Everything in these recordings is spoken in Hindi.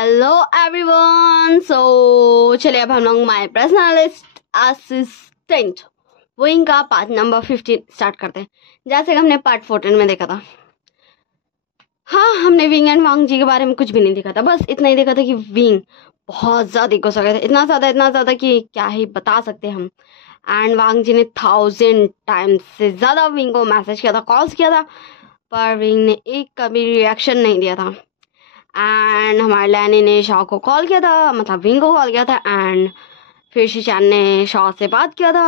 Hello everyone. चलिए अब हम लोग माय पर्सनलिस्ट असिस्टेंट विंग का पार्ट नंबर 15 स्टार्ट करते हैं। जैसे कि हमने पार्ट 14 में देखा था। हाँ, हमने विंग एंड वांग जी के बारे में कुछ भी नहीं देखा था, बस इतना ही देखा था कि विंग बहुत ज़्यादा गुस्सा गया था, इतना ज़्यादा कि क्या ही बता सकते हम। एंड वांग जी ने 1000 टाइम्स से ज़्यादा विंग को मैसेज किया था, कॉल्स किया था, पर विंग ने एक कभी रिएक्शन नहीं दिया था। एंड हमारे लैनी ने शॉ को कॉल किया था, मतलब विंग को कॉल किया था, एंड फिर शिचान ने शॉ से बात किया था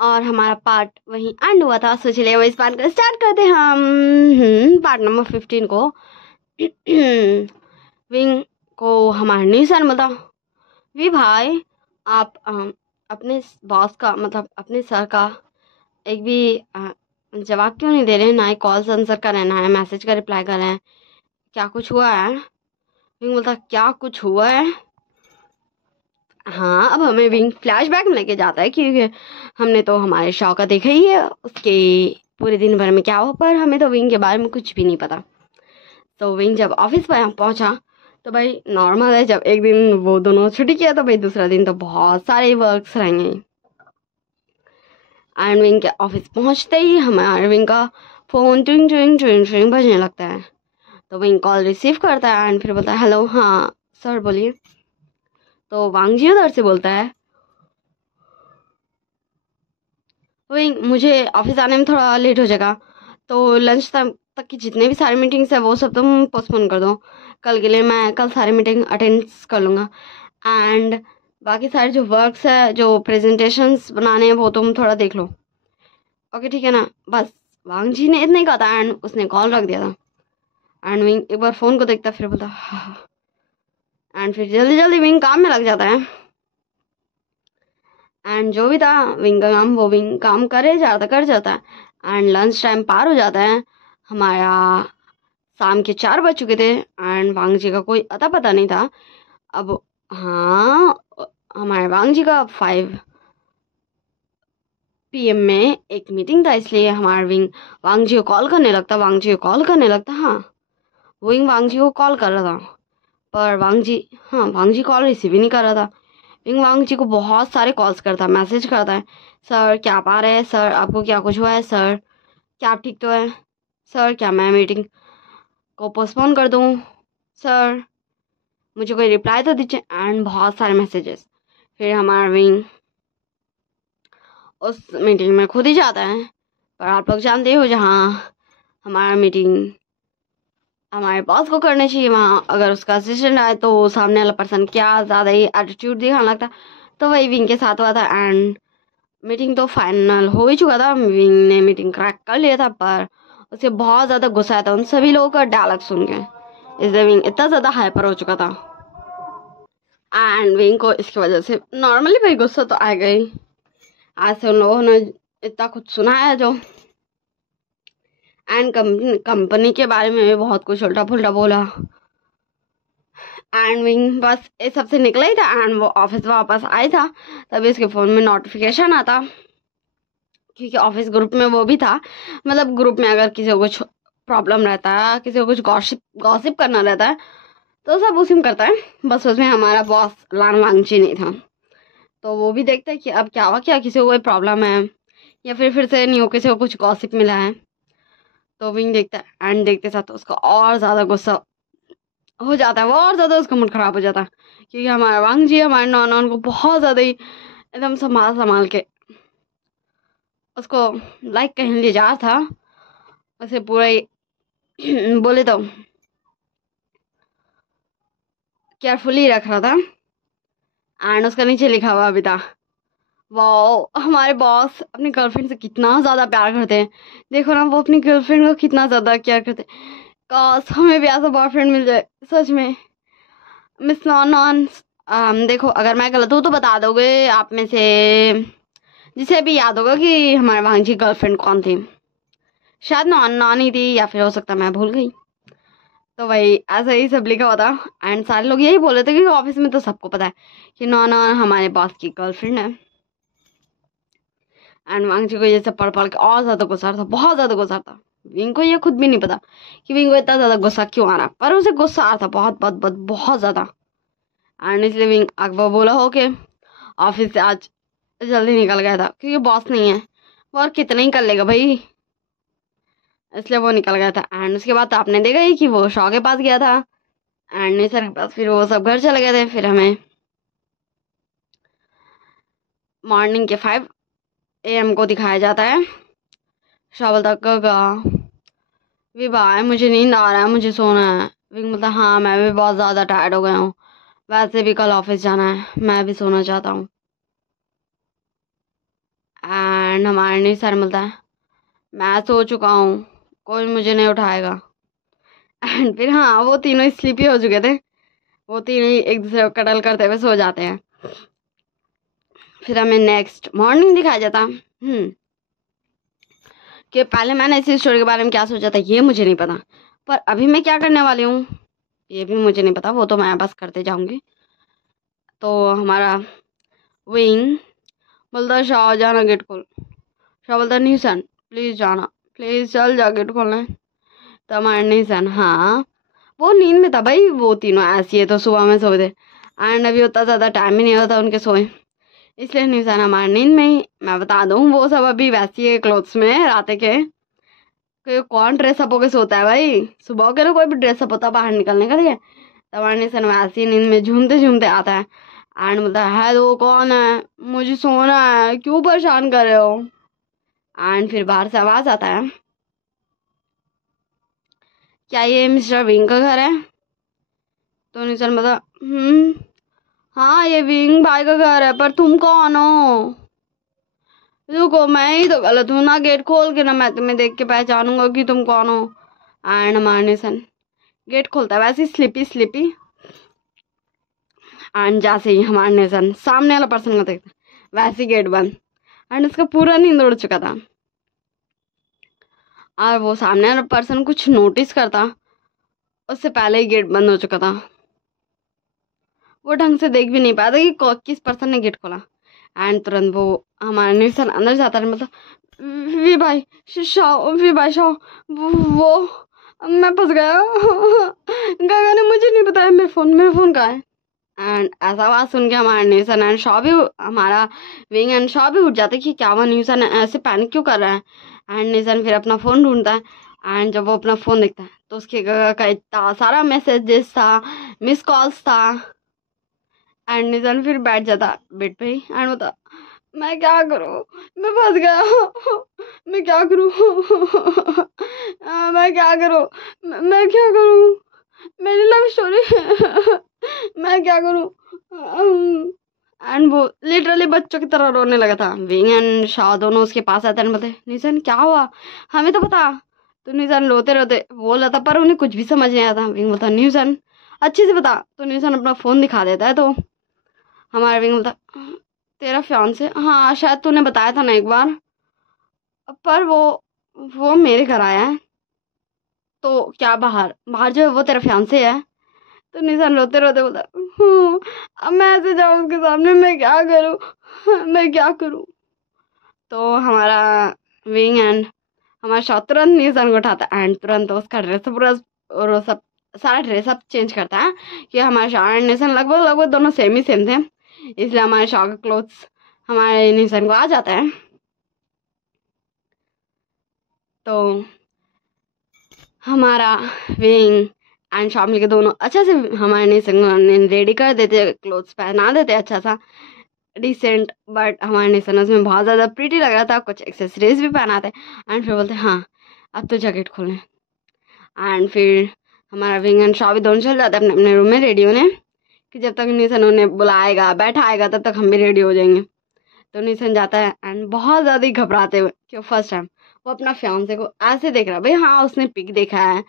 और हमारा पार्ट वहीं एंड हुआ था। सो चलिए इस पार्ट को स्टार्ट करते हैं हम पार्ट नंबर 15 को। विंग को हमारा न्यू सन बोलता, वी भाई आप अपने बॉस का मतलब अपने सर का एक भी जवाब क्यों नहीं दे रहे हैं, ना ही कॉल्स आंसर कर रहे हैं, ना ही मैसेज का रिप्लाई कर रहे हैं, क्या कुछ हुआ है? विंग बोलता क्या कुछ हुआ है? हाँ, अब हमें विंग फ्लैशबैक में लेके जाता है क्योंकि हमने तो हमारे शॉ का देखा ही है उसके पूरे दिन भर में क्या हुआ, पर हमें तो विंग के बारे में कुछ भी नहीं पता। तो विंग जब ऑफिस पर पहुंचा तो भाई नॉर्मल है, जब एक दिन वो दोनों छुट्टी किया तो भाई दूसरा दिन तो बहुत सारे वर्क्स रहेंगे। एंड विंग के ऑफिस पहुंचते ही हमारे विंग का फ़ोन ट्विंग ट्विंग ट्विंग ट्विंग बजने लगता है। तो विंग कॉल रिसीव करता है एंड फिर बोलता है हेलो, हाँ सर बोलिए। तो वांग जी उधर से बोलता है, विंग मुझे ऑफिस आने में थोड़ा लेट हो जाएगा, तो लंच टाइम तक की जितने भी सारे मीटिंग्स है वो सब तुम पोस्टपोन कर दो, कल के लिए मैं कल सारी मीटिंग अटेंड कर लूँगा। एंड बाकी सारे जो वर्क्स है, जो प्रेजेंटेशंस बनाने हैं, वो तुम थोड़ा देख लो, ओके ठीक है ना। बस वांग जी ने इतना ही कहा था एंड उसने कॉल रख दिया था। एंड विंग एक बार फ़ोन को देखता फिर बोलता हाँ, एंड फिर जल्दी जल्दी विंग काम में लग जाता है। एंड जो भी था विंग का काम वो विंग काम कर जाता है। एंड लंच टाइम पार हो जाता है, हमारा शाम के 4 बज चुके थे एंड वांग जी का कोई अता पता नहीं था। अब हाँ, हमारे वांग जी का 5 PM में एक मीटिंग था, इसलिए हमारा विंग वांग जी को कॉल करने लगता। हाँ, विंग वांग जी को कॉल कर रहा था, पर वांग जी कॉल रिसीव ही नहीं कर रहा था। विंग वांग जी को बहुत सारे कॉल्स करता है, मैसेज करता है, सर क्या आप आ रहे हैं, सर आपको क्या कुछ हुआ है, सर क्या आप ठीक तो है, सर क्या मैं मीटिंग को पोस्टपोन कर दूँ, सर मुझे कोई रिप्लाई तो दीजिए। एंड बहुत सारे मैसेजेस। फिर हमारा विंग उस मीटिंग में खुद ही जाता है, पर आप लोग जानते हो जहाँ हमारा मीटिंग हमारे बॉस को करना चाहिए, वहाँ अगर उसका असिस्टेंट आए तो सामने वाला पर्सन क्या ज़्यादा ही एटीट्यूड दिखाने लगता। तो वही विंग के साथ हुआ था एंड मीटिंग तो फाइनल हो ही चुका था, विंग ने मीटिंग क्रैक कर लिया था, पर उसे बहुत ज़्यादा गुस्सा आया था उन सभी लोगों का डायलॉग सुन के, इसलिए विंग इतना ज़्यादा हाइपर हो चुका था। एंड विंग को इसकी वजह से नॉर्मली भाई गुस्सा तो आएगा ही, आज से उन लोगों ने इतना कुछ सुना है जो, एंड कंपनी के बारे में भी बहुत कुछ उल्टा पुल्टा बोला। एंड विंग बस इस सबसे निकला ही था एंड वो ऑफिस वापस आया था, तभी उसके फ़ोन में नोटिफिकेशन आता, क्योंकि ऑफिस ग्रुप में वो भी था, मतलब ग्रुप में अगर किसी को कुछ प्रॉब्लम रहता है, किसी को कुछ गॉसिप करना रहता है तो सब उसी में करता है, बस उसमें हमारा बॉस लान वांगची नहीं था। तो वो भी देखता है कि अब क्या हुआ, क्या किसी को कोई प्रॉब्लम है या फिर से न्यू किसी को कुछ गॉसिप मिला है। तो विंग देखता है एंड देखते साथ उसका और ज़्यादा गुस्सा हो जाता है, वो और ज़्यादा उसका मूड ख़राब हो जाता है, क्योंकि हमारा वांग जी हमारे नॉन को बहुत ज़्यादा ही एकदम संभाल के उसको लाइक कहीं ले जा था, उसे पूरा ही बोले तो केयरफुली रख रहा था। एंड उसका नीचे लिखा हुआ भी था, वाह हमारे बॉस अपनी गर्लफ्रेंड से कितना ज़्यादा प्यार करते हैं, देखो ना वो अपनी गर्लफ्रेंड को कितना ज़्यादा केयर करते हैं, काश हमें भी ऐसा बॉयफ्रेंड मिल जाए सच में। मिस नॉन देखो अगर मैं गलत हूँ तो बता दोगे आप में से जिसे भी याद होगा कि हमारे वहाँ की गर्लफ्रेंड कौन थी, शायद नॉन ही थी या फिर हो सकता मैं भूल गई। तो वही ऐसा ही सब लिखा हुआ था एंड सारे लोग यही बोले थे कि ऑफिस में तो सबको पता है कि नॉन हमारे बॉस की गर्लफ्रेंड है। एंड वांग जी को ये सब पढ़ के और ज़्यादा गुस्सा था, बहुत ज़्यादा गुस्सा था। विंग को ये खुद भी नहीं पता कि विंग को इतना ज़्यादा गुस्सा क्यों आ रहा, पर उसे गुस्सा आ रहा था बहुत बहुत बहुत बहुत ज़्यादा। एंड इसलिए विंग अकबर बोला ओके, ऑफिस से आज जल्दी निकल गया था क्योंकि बॉस नहीं है, वो और कितना ही कर लेगा भाई, इसलिए वो निकल गया था। एंड उसके बाद तो आपने देखा ही कि वो शॉ के पास गया था एंड नेसर के पास, फिर वो सब घर चले गए थे। फिर हमें मॉर्निंग के 5 AM को दिखाया जाता है। शॉ बोलता गगा विवाह मुझे नींद आ रहा है, मुझे सोना है। विंग बोलता हाँ मैं भी बहुत ज़्यादा टायर्ड हो गया हूँ, वैसे भी कल ऑफिस जाना है, मैं भी सोना चाहता हूँ। एंड हमारे नहीं सर मिलता है मैं सो चुका हूँ, कोई मुझे नहीं उठाएगा। एंड फिर हाँ वो तीनों स्लीपी हो चुके थे, वो तीनों ही एक दूसरे को कटल करते हुए सो जाते हैं। फिर हमें नेक्स्ट मॉर्निंग दिखाया जाता कि पहले मैंने इस स्टोरी के बारे में क्या सोचा था ये मुझे नहीं पता, पर अभी मैं क्या करने वाली हूँ ये भी मुझे नहीं पता, वो तो मैं बस करते जाऊंगी। तो हमारा विंग बोलता शाह जाना गेट खोल। शाह बोलता नहीं सन प्लीज़ जाना, प्लीज़ चल जा गेट खोलने। तो हमारा नहीं सन हाँ, वो नींद में था भाई, वो तीनों ऐसी है तो सुबह में सोए थे एंड अभी उतना ज़्यादा टाइम ही नहीं होता उनके सोए, इसलिए नहीं सन हमारा नींद में ही। मैं बता दूँ वो सब अभी वैसी है क्लोथ्स में रात के, कि कौन ड्रेसअप होके सोता है भाई, सुबह के लिए कोई भी ड्रेसअप होता है बाहर निकलने के लिए। तब नहीं सन वैसी नींद में झूमते झूमते आता है एंड बोलता है हेलो कौन है, मुझे सोना है, क्यों परेशान कर रहे हो। एंड फिर बाहर से आवाज़ आता है क्या ये मिस्टर विंग का घर है। तो निशन बोला हाँ ये विंग भाई का घर है, पर तुम कौन हो। रुको मैं ही तो गलत हूँ ना, गेट खोल के ना मैं तुम्हें देख के पहचानूंगा कि तुम कौन हो। एंड हमारा निशन गेट खोलता है वैसे स्लिपी स्लिपी एंड जैसे ही हमारा निशन सामने वाला पर्सन को देखता वैसे गेट बंद एंड उसका पूरा नींद उड़ चुका था। और वो सामने वाला पर्सन कुछ नोटिस करता उससे पहले ही गेट बंद हो चुका था, वो ढंग से देख भी नहीं पाया था कि किस पर्सन ने गेट खोला। एंड तुरंत वो हमारा निशन अंदर जाता है, मतलब वी भाई शाओ वी भाई शाओ वो मैं फंस गया गागा ने मुझे नहीं बताया मेरे फोन कहाँ है। एंड ऐसा आवाज सुन के हमारा निशन एंड शॉ भी हमारा विंग एंड शॉ भी उठ जाते कि क्या हुआ, निशन ऐसे पैनिक क्यों कर रहा है। एंड निशन फिर अपना फ़ोन ढूंढता है एंड जब वो अपना फ़ोन देखता है तो उसके गागा का इतना सारा मैसेजेस था, मिस कॉल्स था। एंड निशन फिर बैठ जाता बेड पे ही एंड होता मैं क्या करूँ, मैं फंस गया मैं क्या करूँ मैं क्या करूँ, मैं क्या करूँ, मेरी लव स्टोरी मैं क्या करूँ। एंड वो लिटरली बच्चों की तरह रोने लगा था। विंग एंड शाह दोनों उसके पास आते हैं, बोलते निशन क्या हुआ हमें तो बता। तो निशन रोते रोते बोल रहा था पर उन्हें कुछ भी समझ नहीं आता। विंग बोलता निशन अच्छे से बता। तो निशन अपना फ़ोन दिखा देता है, तो हमारा विंग बोलता तेरा फियांसे, हाँ शायद तूने बताया था ना एक बार, पर वो मेरे घर आया है। तो क्या बाहर बाहर जो है वो तेरा फियांसे है। तो निशान रोते रोते बोला अब मैं ऐसे जाऊँ उसके सामने, मैं क्या करूँ मैं क्या करूँ। तो हमारा विंग एंड हमारा शॉ तुरंत निशान को उठाता है एंड तुरंत उसका ड्रेस पूरा और सब सारा ड्रेस अप चेंज करता है कि हमारे शॉ एंड निशान लगभग लगभग दोनों सेम ही सेम थे, इसलिए हमारे शॉ का क्लोथ्स हमारे निशान को आ जाता है। तो हमारा विंग एंड शॉ मिलके दोनों अच्छा से हमारे निशान रेडी कर देते, क्लोथ्स पहना देते अच्छा सा डिसेंट, बट हमारे निशान उसमें बहुत ज़्यादा प्रीटी लग रहा था, कुछ एक्सेसरीज भी पहनाते एंड फिर बोलते हाँ अब तो जैकेट खोलें। एंड फिर हमारा विंग एंड शॉ भी दोनों चल जाते अपने अपने रूम में रेडी होने कि जब तक निशान उन्हें बुलाएगा बैठाएगा तब तक हम भी रेडी हो जाएंगे। तो निशान जाता है एंड बहुत ज़्यादा ही घबराते हुए कि फर्स्ट टाइम वो अपना फियांसे को ऐसे देख रहा, भाई हाँ उसने पिक देखा है,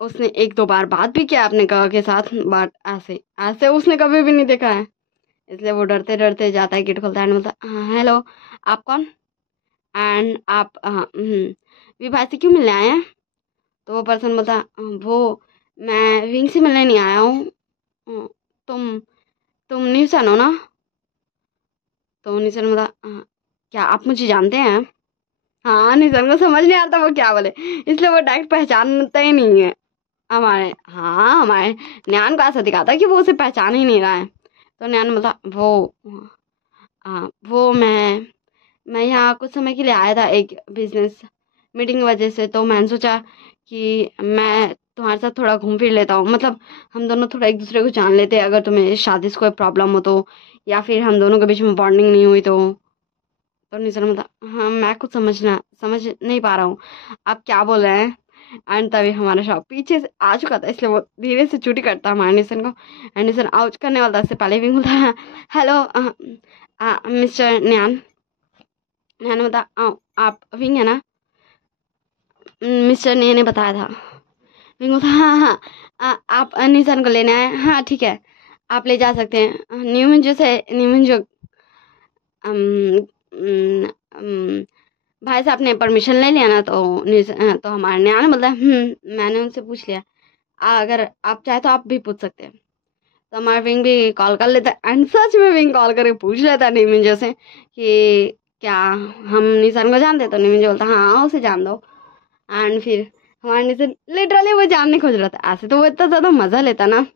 उसने एक दो बार बात भी किया अपने कहा के साथ, बट ऐसे ऐसे उसने कभी भी नहीं देखा है, इसलिए वो डरते डरते जाता है, गेट खोलता है एंड बोलता हेलो आप कौन एंड आप विभा से क्यों मिलने आए हैं। तो वो पर्सन बोलता वो मैं विंग से मिलने नहीं आया हूँ, तुम तुम निशान हो ना। तो निशान बोला क्या आप मुझे जानते हैं। हाँ, निशन को समझ नहीं आता वो क्या बोले, इसलिए वो डायरेक्ट पहचानता ही नहीं है हमारे। हाँ, हमारे न्यान को ऐसा दिखा था कि वो उसे पहचान ही नहीं रहा है। तो न्यान बोला वो हाँ, वो मैं यहाँ कुछ समय के लिए आया था एक बिजनेस मीटिंग की वजह से, तो मैंने सोचा कि मैं तुम्हारे साथ थोड़ा घूम फिर लेता हूँ, मतलब हम दोनों थोड़ा एक दूसरे को जान लेते हैं, अगर तुम्हें शादी से कोई प्रॉब्लम हो तो, या फिर हम दोनों के बीच में बॉन्डिंग नहीं हुई तो निशा ने बोला हाँ मैं कुछ समझ नहीं पा रहा हूँ आप क्या बोल रहे हैं। एंड तभी हमारा शॉप पीछे से आ चुका था, इसलिए वो धीरे से चुटी करता हमारे निशन को। एंड निशन आउट करने वाला था, इससे पहले भी बोलता है हेलो मिस्टर न्यान। न्यान बता आप विंग है ना, मिस्टर ने बताया था। विंग बोलता हाँ हाँ आप निशन को लेने आए, हाँ ठीक है आप ले जा सकते हैं। न्यू मंजू भाई साहब ने परमिशन ले लिया ना, तो हमारे न्यान बोलता है मैंने उनसे पूछ लिया, अगर आप चाहे तो आप भी पूछ सकते हैं। तो हमारा विंग भी कॉल कर लेता है, एंड सच में विंग कॉल करके पूछ लेता है निमिंजो से कि क्या हम निशान को जानते हैं। तो निमिंजो बोलता हाँ उसे जान दो। एंड फिर हमारे निशान लिटरली वो जानने खोज रहा था, ऐसे तो वो इतना ज़्यादा मज़ा लेता ना,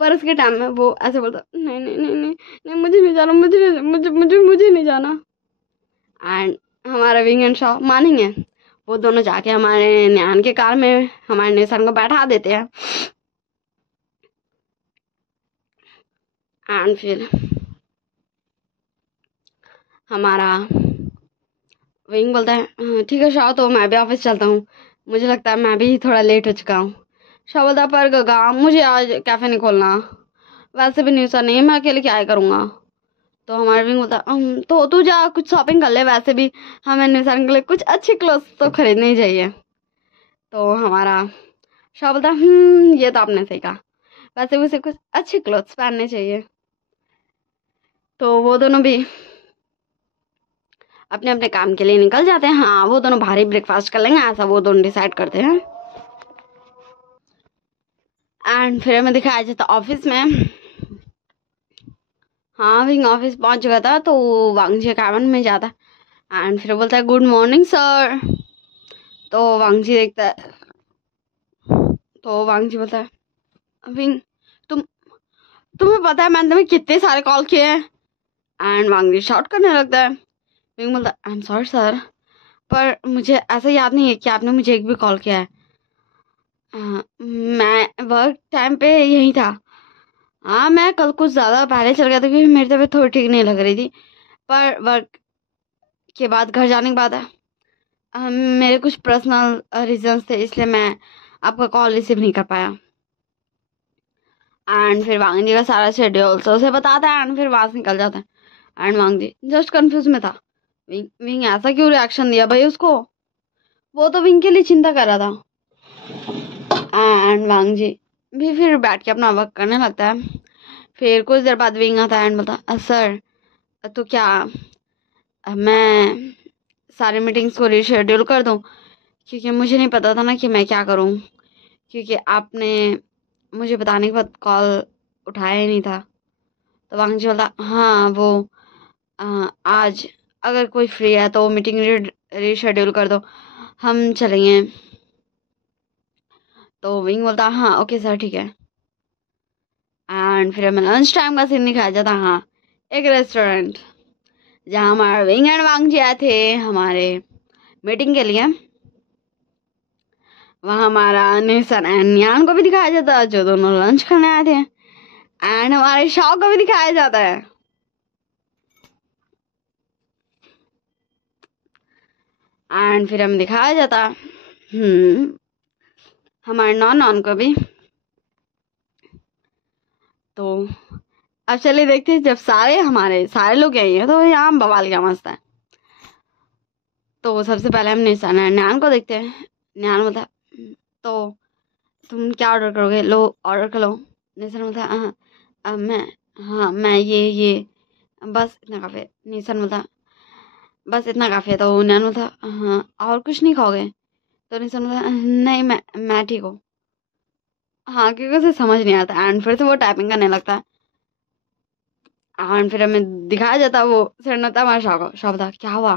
पर उसके टाइम में वो ऐसे बोलता नहीं नहीं नहीं नहीं नहीं मुझे नहीं जाना, मुझे नहीं जाना। एंड हमारा विंग एंड शॉ मानेंगे, वो दोनों जाके हमारे न्यान के कार में हमारे निशान को बैठा देते हैं। एंड फिर हमारा विंग बोलता है ठीक है शाह, तो मैं भी ऑफिस चलता हूँ, मुझे लगता है मैं भी थोड़ा लेट हो चुका हूँ। शाह बोलता है पर गगा मुझे आज कैफ़े नहीं खोलना, वैसे भी न्यूज़ नहीं मैं अकेले क्या ही करूँगा। तो हमारा विंग बोलता तो तू जा कुछ शॉपिंग कर ले, वैसे भी हमें निशान के लिए कुछ अच्छे क्लोथ्स तो खरीदने ही चाहिए। तो हमारा शाह बोलता ये तो आपने सही कहा, वैसे भी उसे कुछ अच्छे क्लोथ्स पहनने चाहिए। तो वो दोनों भी अपने अपने काम के लिए निकल जाते हैं। हाँ, वो दोनों भारी ब्रेकफास्ट कर लेंगे, ऐसा वो दोनों डिसाइड करते हैं। एंड फिर हमें दिखाया जाता ऑफिस में। हाँ, विंग ऑफिस पहुंच चुका था, तो वांगजी कैबिन में जाता है एंड फिर बोलता है गुड मॉर्निंग सर। तो वांगजी देखता है, तो वांगजी बोलता है विंग तुम तुम्हें पता है मैंने तुम्हें कितने सारे कॉल किए हैं। एंड वांगजी शॉर्ट करने लगता है। विंग बोलता है आई एम सॉरी सर, पर मुझे ऐसा याद नहीं है कि आपने मुझे एक भी कॉल किया है। मैं वर्क टाइम पे यही था। हाँ, मैं कल कुछ ज़्यादा पहले चल गया था क्योंकि मेरी तबीयत थोड़ी ठीक नहीं लग रही थी, पर वर्क के बाद घर जाने के बाद मेरे कुछ पर्सनल रीजंस थे, इसलिए मैं आपका कॉल रिसीव नहीं कर पाया। एंड फिर वांगजी का सारा शेड्यूल तो उसे बताता है एंड फिर वहाँ से निकल जाता है। एंड वांगजी जस्ट कंफ्यूज में था, विंग विंग ऐसा क्यों रिएक्शन दिया भाई उसको, वो तो विंग के लिए चिंता कर रहा था। एंड वांगजी भी फिर बैठ के अपना वर्क करने लगता है। फिर कुछ देर बाद विंग आता है एंड बोलता सर तो क्या मैं सारे मीटिंग्स को रीशेड्यूल कर दूं, क्योंकि मुझे नहीं पता था ना कि मैं क्या करूं, क्योंकि आपने मुझे बताने के बाद कॉल उठाया ही नहीं था। तो वांगजी बोला हाँ वो आज अगर कोई फ्री है तो मीटिंग रीशेड्यूल कर दो, हम चलेंगे। तो विंग बोलता हाँ ओके सर ठीक है। एंड फिर हमें लंच टाइम का सीन दिखाया जाता। हाँ, एक रेस्टोरेंट जहाँ हमारे विंग एंड वांगजी आए थे हमारे मीटिंग के लिए। वहाँ हमारा निशन एंड न्यान को भी दिखाया जाता है जो दोनों लंच करने आए थे, एंड हमारे शाह को भी दिखाया जाता है। एंड फिर हमें दिखाया जाता हमारे नॉन को भी। तो अब चलिए देखते हैं, जब सारे लोग गए हैं तो यहाँ बवाल क्या मस्त है। तो सबसे पहले हम निशन एंड न्यान को देखते हैं। न्यान बोलता तो तुम क्या ऑर्डर करोगे, लो ऑर्डर कर लो। निशन बोलता मैं ये बस इतना काफ़ी है। निशन बोलता बस इतना काफ़ी है। तो न्यान बोलता हाँ और कुछ नहीं खाओगे। तो निशन बोलता नहीं मैं ठीक हूँ। हाँ, क्योंकि उसे समझ नहीं आता एंड फिर से वो टाइपिंग करने लगता है। एंड फिर हमें दिखाया जाता वो सिरनता हमारे शाह को। शाह बोलता क्या हुआ।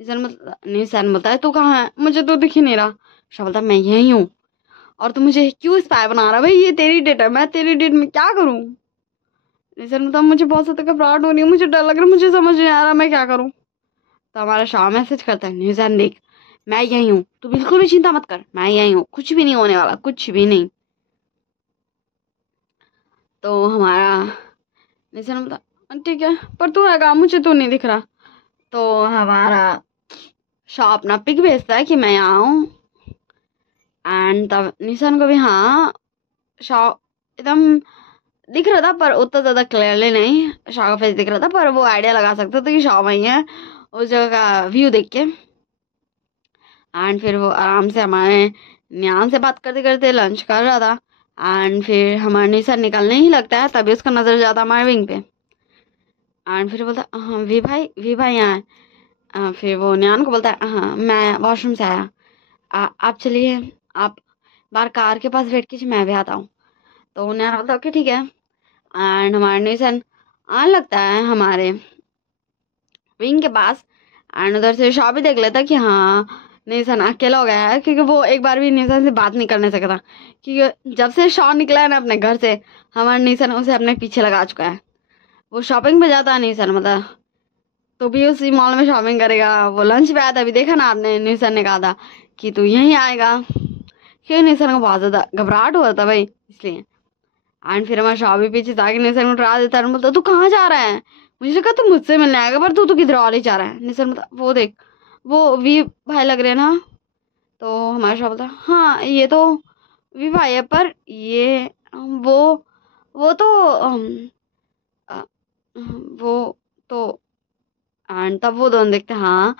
निशान बोलता है तू कहाँ है, मुझे तो दिख ही नहीं रहा। शाह बोलता है मैं यही हूँ, और तू मुझे क्यों स्पाई बना रहा है, भाई ये तेरी डेट है, मैं तेरी डेट में क्या करूँ। निशान बोलता मुझे बहुत ज्यादा घबराहट हो रही है, मुझे डर लग रहा है, मुझे समझ नहीं आ रहा मैं क्या करूँ। तो हमारा शाह मैसेज करता है निशान देख मैं यही हूँ, तू बिल्कुल भी चिंता मत कर, मैं यही हूँ, कुछ भी नहीं होने वाला, कुछ भी नहीं। तो हमारा निशान बोलता ठीक है, पर तू है कहाँ, मुझे तो नहीं दिख रहा। तो हमारा शाह अपना पिक भेजता है कि मैं यहाँ हूँ। एंड तब निशान को भी हाँ शाह एकदम दिख रहा था, पर उतना ज्यादा क्लियरली नहीं शाह का फेस दिख रहा था, पर वो आइडिया लगा सकता था कि शाह वही है उस जगह का व्यू देख के। एंड फिर वो आराम से हमारे न्यान से बात करते करते लंच कर रहा था। एंड फिर हमारा निशान निकलने ही लगता है, तभी उसका नजर जाता हमारे विंग पे। एंड फिर बोलता हाँ वी भाई यहाँ है। फिर वो न्यान को बोलता है हाँ मैं वॉशरूम से आया, आप चलिए, आप बाहर कार के पास वेट कीजिए, मैं भी आता हूँ। तो न्यान बोलता ओके ठीक है। एंड हमारा निशान आने लगता है हमारे विंग के पास। एंड उधर से शाह भी देख लेता कि हाँ निशान अकेला हो गया है, क्योंकि वो एक बार भी निशान से बात नहीं करने सकता, क्योंकि जब से शाह निकला है ना अपने घर से, हमारा निशान उसे अपने पीछे लगा चुका है। वो शॉपिंग पे जाता है निशान, मतलब तो भी उसी मॉल में शॉपिंग करेगा। वो लंच पे आया था, अभी देखा ना आपने, निशान ने कहा था कि तू यहीं आएगा, क्यों निशान को बहुत ज्यादा घबराहट हुआ था भाई, इसलिए। एंड फिर हमारा शाह भी पीछे जाके निशान को डरा देता है, बोलता तू कहाँ जा रहा है, मुझे लगा तू मुझसे मिलने आएगा, पर तू तो किधर और ही जा रहा है। निशान बोलता वो देख वो वी भाई लग रहे हैं ना। तो हमारा शाह बोलता हाँ ये तो वी भाई है, पर ये वो तो अ, वो तो। एंड तब वो दोनों देखते हाँ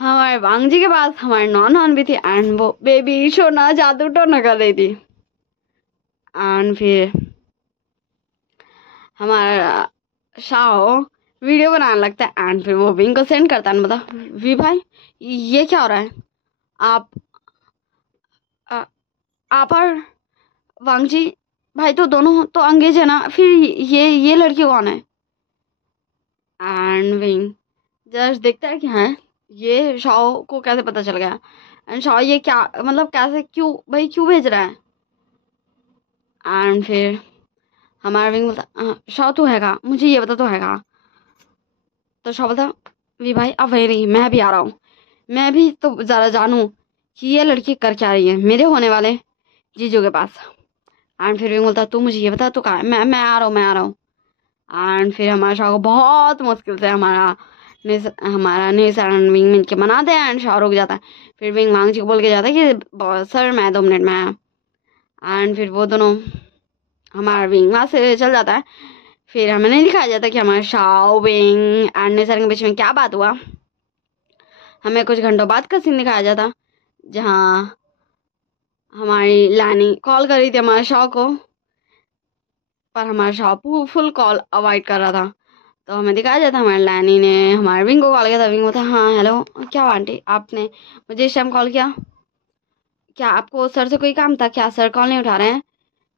हमारे वांग जी के पास हमारे नॉन नॉन भी थी, एंड वो बेबी सोना जादू टोना कर रही थी। एंड फिर हमारा शाह वीडियो बनाने लगता है। एंड फिर वो विंग को सेंड करता है, बता वी भाई ये क्या हो रहा है, आप आ, आप और वांग जी भाई तो दोनों तो अंग्रेज है ना, फिर ये लड़की कौन है। एंड विंग जस्ट देखता है कि हाँ ये शाह को कैसे पता चल गया, एंड शाह ये क्या मतलब कैसे क्यों भाई क्यों भेज रहा है। एंड फिर हमारा विंग बोलता शाह तू हैगा, मुझे ये बता तो हैगा। तो शाह बोलता वी भाई अब वही रही, मैं भी आ रहा हूँ, मैं भी तो ज़रा जानूँ कि ये लड़की कर क्या रही है मेरे होने वाले जीजू के पास। एंड फिर विंग बोलता तू मुझे ये बता तू कहाँ है, मैं आ रहा हूँ, मैं आ रहा हूँ। एंड फिर हमारा शाह को बहुत मुश्किल से हमारा निशान विंग मिल के मनाते हैं, एंड शाह रुक जाता है। फिर विंग मांग जी को बोल के जाता है कि सर मैं 2 मिनट में आया। एंड फिर वो दोनों हमारा विंग वहाँ से चल जाता है। फिर हमें नहीं दिखाया जाता कि हमारे शाह विंग एंड निशान के बीच में क्या बात हुआ। हमें कुछ घंटों बाद का सीन दिखाया जाता, जहाँ हमारी लानी कॉल कर रही थी हमारे शाह को, पर हमारा शाह फुल कॉल अवॉइड कर रहा था। तो हमें दिखाया जाता हमारे लैनी ने हमारे विंग को कॉल किया था। विंग होता हाँ हेलो क्या हुआ आंटी, आपने मुझे इस टाइम कॉल किया, क्या आपको सर से कोई काम था क्या, सर कॉल नहीं उठा रहे हैं।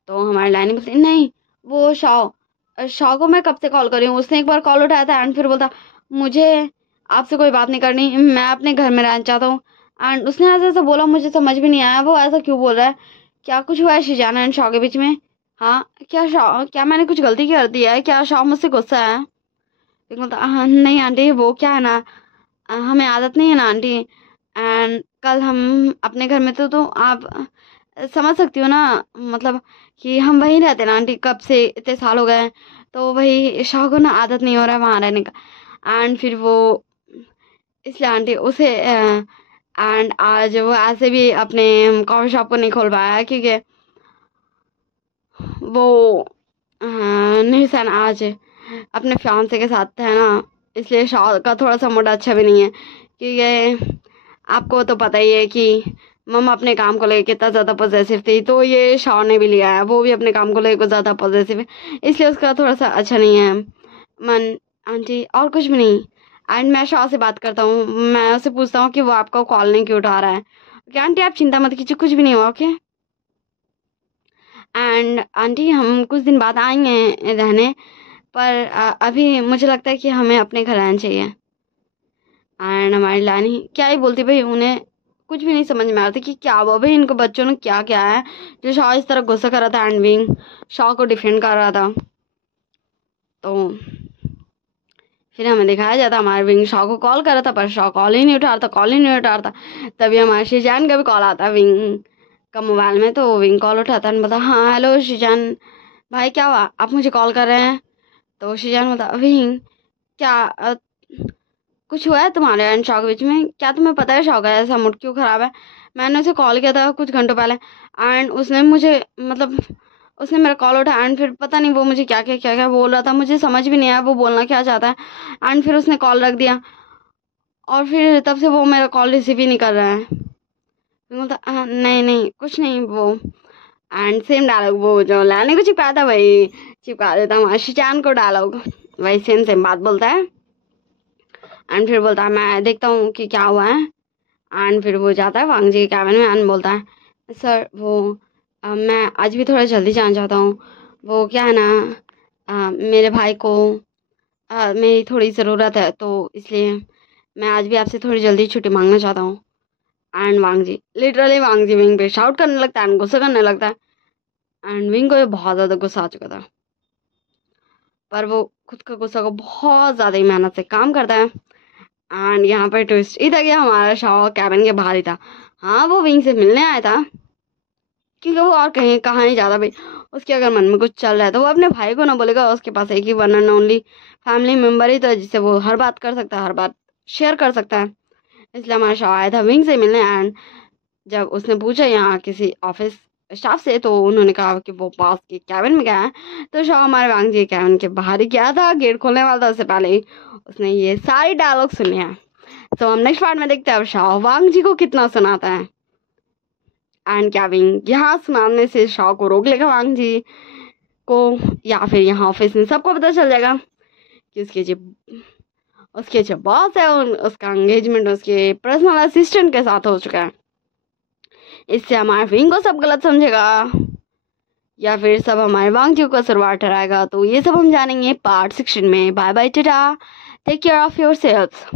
तो हमारे लैनी बोलती नहीं वो शाह शाह को मैं कब से कॉल कर रही हूँ, उसने एक बार कॉल उठाया था। एंड फिर बोलता मुझे आपसे कोई बात नहीं करनी, मैं अपने घर में रहना चाहता हूँ। एंड उसने ऐसा ऐसा बोला, मुझे समझ भी नहीं आया वो ऐसा क्यों बोल रहा है, क्या कुछ हुआ है शिजाना एंड शाह के बीच में। हाँ क्या मैंने कुछ गलती कर दी है क्या, शाह मुझसे गुस्सा है। फिर बोलता हाँ नहीं आंटी वो क्या है ना, हमें आदत नहीं है ना आंटी, एंड कल हम अपने घर में तो आप समझ सकती हो ना, मतलब कि हम वहीं रहते ना आंटी, कब से इतने साल हो गए हैं, तो वही शाह को ना आदत नहीं हो रहा है वहाँ रहने का। एंड फिर वो इसलिए आंटी उसे एंड आज वो ऐसे भी अपने कॉफी शॉप को नहीं खोल पाया, क्योंकि वो निशान आज अपने फियांसे के साथ है ना, इसलिए शाह का थोड़ा सा मूड अच्छा भी नहीं है, क्योंकि आपको तो पता ही है कि मम्मा अपने काम को लेकर कितना ज़्यादा पॉजिटिव थी, तो ये शाह ने भी लिया है, वो भी अपने काम को लेकर ज़्यादा पॉजिटिव है, इसलिए उसका थोड़ा सा अच्छा नहीं है मन आंटी, और कुछ भी नहीं। एंड मैं शाह से बात करता हूँ, मैं उससे पूछता हूँ कि वो आपका कॉल नहीं क्यों उठा रहा है। ओके आंटी आप चिंता मत कीजिए, कुछ भी नहीं हुआ। ओके एंड आंटी हम कुछ दिन बाद आएंगे रहने, पर अभी मुझे लगता है कि हमें अपने घर आना चाहिए। एंड हमारी लानी क्या ही बोलती भाई, उन्हें कुछ भी नहीं समझ में आता कि क्या हुआ भाई, इनको बच्चों ने क्या क्या है जो शाह इस तरह गुस्सा कर रहा था एंड विंग शाह को डिफेंड कर रहा था। तो फिर हमें दिखाया जाता हमारे विंग शाह को कॉल कर रहा था पर शाह कॉल ही नहीं उठा रहा था, कॉल ही नहीं उठा रहा था। तभी हमारे शीजान का भी कॉल आता विंग का मोबाइल में, तो विंग कॉल उठाता है, बोलता हाँ हेलो शीजान भाई क्या हुआ, आप मुझे कॉल कर रहे हैं। तो शीजान बोलता विंग क्या कुछ हुआ है तुम्हारे एंड शाह के बीच में, क्या तुम्हें पता है शाह का ऐसा मूड क्यों खराब है। मैंने उसे कॉल किया था कुछ घंटों पहले एंड उसने मुझे मतलब उसने मेरा कॉल उठाया एंड फिर पता नहीं वो मुझे क्या क्या बोल रहा था, मुझे समझ भी नहीं आया वो बोलना क्या चाहता है। एंड फिर उसने कॉल रख दिया और फिर तब से वो मेरा कॉल रिसीव ही नहीं कर रहा है। मैं बोलता नहीं नहीं कुछ नहीं वो। एंड सेम डायलॉग वो जो लाने को चिपकाया था वही चिपका देता हूँ शीजान को डायलॉग, वही सेम सेम बात बोलता है। एंड फिर बोलता है मैं देखता हूँ कि क्या हुआ है। एंड फिर वो जाता है वांग जी के कैबिन में एंड बोलता है सर वो मैं आज भी थोड़ा जल्दी जाना चाहता हूँ, वो क्या है ना मेरे भाई को मेरी थोड़ी ज़रूरत है तो इसलिए मैं आज भी आपसे थोड़ी जल्दी छुट्टी मांगना चाहता हूँ। And Wang ji literally Wang ji wing पे शाउट करने लगता है एंड गुस्सा करने लगता है। एंड विंग को ये बहुत ज़्यादा गुस्सा आ चुका था पर वो खुद का गुस्सा को बहुत ज़्यादा ही मेहनत से काम करता है। एंड यहाँ पर ट्विस्ट ये था कि हमारा शाह कैबिन के बाहर ही था। हाँ वो विंग से मिलने आया था क्योंकि वो और कहीं कहाँ नहीं जाता भाई, उसके अगर मन में कुछ चल रहा है तो वो अपने भाई को ना बोलेगा, उसके पास एक ही one and only family member ही तो है जिससे वो हर बात कर सकता है, हर बात शेयर कर सकता है। इसलिए हमारा शाह आया था विंग से मिलने। एंड जब उसने पूछा यहाँ किसी ऑफिस स्टाफ से तो उन्होंने कहा कि वो पास के कैबिन में गया है, तो शाह हमारे वांग जी के कैबिन के बाहर ही गया था, गेट खोलने वाला था उससे पहले ही उसने ये सारी डायलॉग सुने हैं। तो हम नेक्स्ट पार्ट में देखते हैं अब शाह वांग जी को कितना सुनाता है एंड क्या विंग यहाँ सुनाने से शाह को रोक लेगा वांग जी को, या फिर यहाँ ऑफिस में सबको पता चल जाएगा कि उसके जो बॉस है उसका एंगेजमेंट उसके पर्सनल असिस्टेंट के साथ हो चुका है। इससे हमारे विंग को सब गलत समझेगा या फिर सब हमारे वांग जी को कसूरवार ठहराएगा, तो ये सब हम जानेंगे पार्ट 16 में। Bye bye tata, take care of your self.